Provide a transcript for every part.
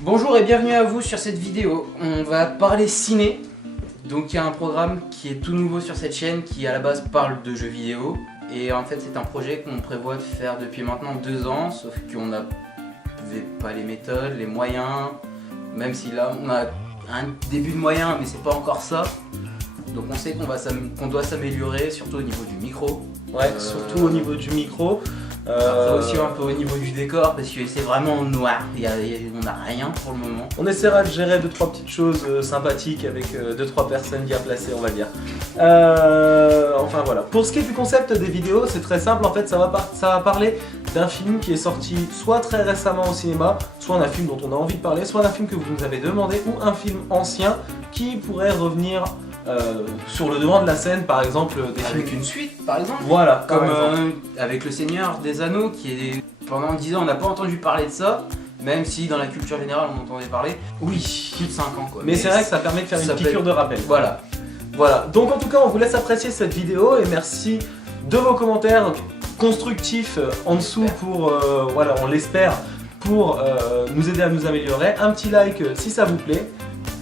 Bonjour et bienvenue à vous sur cette vidéo. On va parler ciné. Donc il y a un programme qui est tout nouveau sur cette chaîne qui à la base parle de jeux vidéo. Et en fait c'est un projet qu'on prévoit de faire depuis maintenant 2 ans. Sauf qu'on n'avait pas les méthodes, les moyens. Même si là on a un début de moyens mais c'est pas encore ça. Donc on sait qu'on doit s'améliorer surtout au niveau du micro. Ouais, surtout au niveau du micro. Après aussi un peu au niveau du décor parce que c'est vraiment noir, on n'a rien pour le moment. On essaiera de gérer 2-3 petites choses sympathiques avec 2-3 personnes bien placées, on va dire. Enfin voilà. Pour ce qui est du concept des vidéos, c'est très simple. En fait, ça va parler d'un film qui est sorti soit très récemment au cinéma, soit un film dont on a envie de parler, soit un film que vous nous avez demandé, ou un film ancien qui pourrait revenir sur le devant de la scène, par exemple des films. Avec une suite par exemple. Voilà, Comme par exemple. avec Le Seigneur des Anneaux qui est pendant 10 ans on n'a pas entendu parler de ça. Même si dans la culture générale on entendait parler. Oui, plus de 5 ans quoi. Mais c'est vrai que ça permet de faire une piqûre de rappel. Voilà. Voilà, donc en tout cas on vous laisse apprécier cette vidéo et merci de vos commentaires constructifs en dessous pour, voilà, on l'espère, pour nous aider à nous améliorer. Un petit like si ça vous plaît,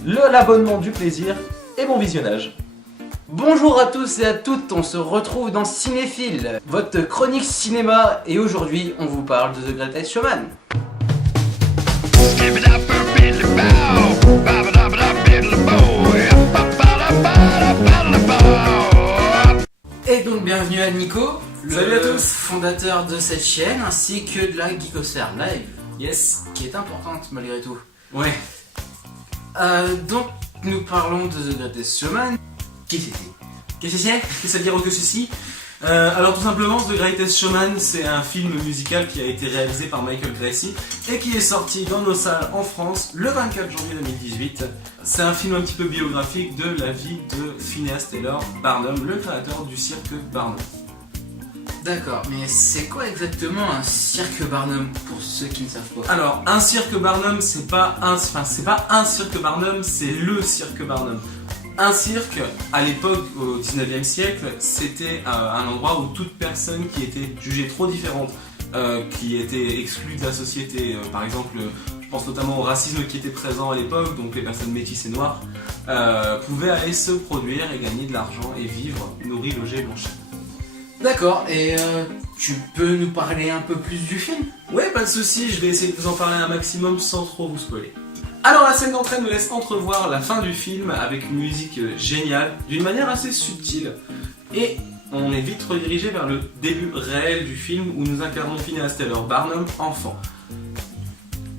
l'abonnement du plaisir et bon visionnage. Bonjour à tous et à toutes, on se retrouve dans Cinéphile, votre chronique cinéma, et aujourd'hui on vous parle de The Greatest Showman. Et donc bienvenue à Nico, Salut à tous. fondateur de cette chaîne ainsi que de la Geekosphère Live, Yes. qui est importante malgré tout. Ouais. Donc nous parlons de The Greatest Showman. Qui c'était? Qu'est-ce que c'est? Qu'est-ce à dire que ceci? Alors tout simplement, The Greatest Showman, c'est un film musical qui a été réalisé par Michael Gracey et qui est sorti dans nos salles en France le 24 janvier 2018. C'est un film un petit peu biographique de la vie de Phineas Taylor Barnum, le créateur du cirque Barnum. D'accord, mais c'est quoi exactement un cirque Barnum pour ceux qui ne savent pas? Alors, un cirque Barnum, c'est pas un cirque Barnum, c'est le cirque Barnum. Un cirque, à l'époque, au 19e siècle, c'était un endroit où toute personne qui était jugée trop différente, qui était exclue de la société, par exemple, je pense notamment au racisme qui était présent à l'époque, donc les personnes métisses et noires, pouvaient aller se produire et gagner de l'argent et vivre, nourris, logés, blanchis. D'accord, et tu peux nous parler un peu plus du film? Ouais, pas de soucis, je vais essayer de vous en parler un maximum sans trop vous spoiler. Alors la scène d'entrée nous laisse entrevoir la fin du film avec une musique géniale, d'une manière assez subtile. Et on est vite redirigé vers le début réel du film où nous incarnons Phineas Taylor Barnum, enfant.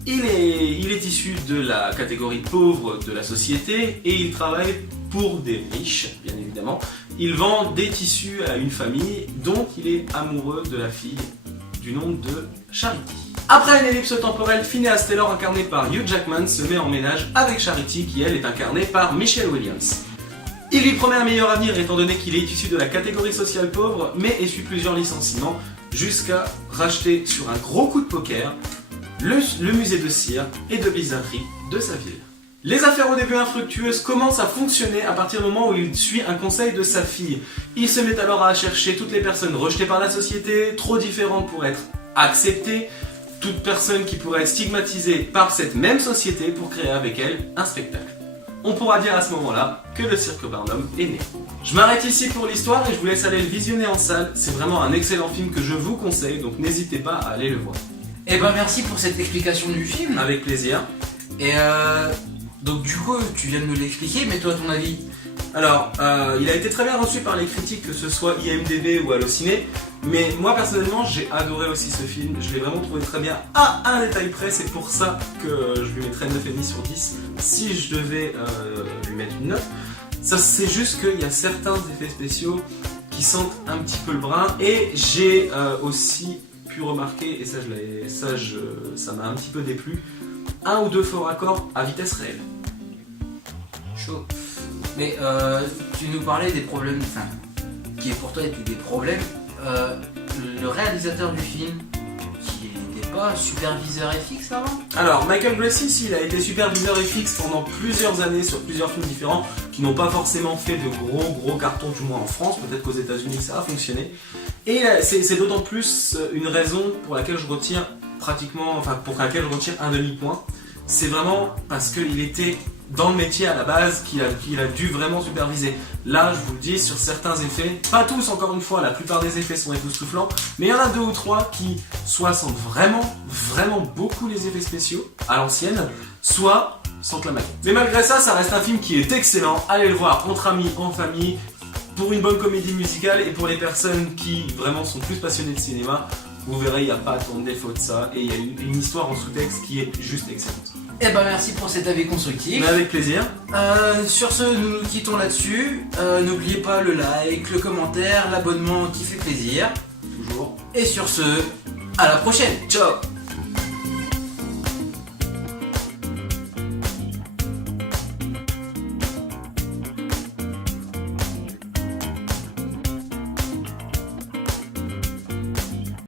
Il est issu de la catégorie pauvre de la société et il travaille pour des riches, bien évidemment. Il vend des tissus à une famille dont il est amoureux de la fille du nom de Charity. Après une ellipse temporelle, Phineas Taylor, incarné par Hugh Jackman, se met en ménage avec Charity, qui elle est incarnée par Michelle Williams. Il lui promet un meilleur avenir étant donné qu'il est issu de la catégorie sociale pauvre, mais essuie plusieurs licenciements, jusqu'à racheter sur un gros coup de poker le musée de cire et de bizarrerie de sa ville. Les affaires au début infructueuses commencent à fonctionner à partir du moment où il suit un conseil de sa fille. Il se met alors à chercher toutes les personnes rejetées par la société, trop différentes pour être acceptées, toute personne qui pourrait être stigmatisée par cette même société pour créer avec elle un spectacle. On pourra dire à ce moment-là que le cirque Barnum est né. Je m'arrête ici pour l'histoire et je vous laisse aller le visionner en salle. C'est vraiment un excellent film que je vous conseille, donc n'hésitez pas à aller le voir. Eh ben merci pour cette explication du film. Avec plaisir. Et donc du coup tu viens de me l'expliquer, mais toi ton avis? Alors, il a été très bien reçu par les critiques, que ce soit IMDb ou Allociné, mais moi personnellement j'ai adoré aussi ce film, je l'ai vraiment trouvé très bien à un détail près, c'est pour ça que je lui mettrais 9,5 sur 10 si je devais lui mettre une note. Ça, c'est juste qu'il y a certains effets spéciaux qui sentent un petit peu le brin, et j'ai aussi pu remarquer, et ça m'a un petit peu déplu, un ou deux faux raccords à vitesse réelle. Chaud. Mais tu nous parlais des problèmes, enfin, qui pour toi étaient des problèmes. Le réalisateur du film, qui n'était pas superviseur FX avant? Alors, Michael Gracey, il a été superviseur FX pendant plusieurs années sur plusieurs films différents qui n'ont pas forcément fait de gros cartons, du moins en France, peut-être qu'aux États-Unis ça a fonctionné. Et c'est d'autant plus une raison pour laquelle je retire un demi-point. c'est vraiment parce qu'il était dans le métier à la base qu'il a dû vraiment superviser. Là, je vous le dis, sur certains effets, pas tous encore une fois, la plupart des effets sont époustouflants, mais il y en a 2 ou 3 qui soit sentent vraiment beaucoup les effets spéciaux à l'ancienne, soit sentent la magie. Mais malgré ça, ça reste un film qui est excellent. Allez le voir entre amis, en famille, pour une bonne comédie musicale et pour les personnes qui vraiment sont plus passionnées de cinéma. Vous verrez, il n'y a pas tant de défauts de ça et il y a une histoire en sous-texte qui est juste excellente. Eh ben merci pour cet avis constructif. Mais avec plaisir. Sur ce, nous nous quittons là-dessus. N'oubliez pas le like, le commentaire, l'abonnement qui fait plaisir. Toujours. Et sur ce, à la prochaine. Ciao.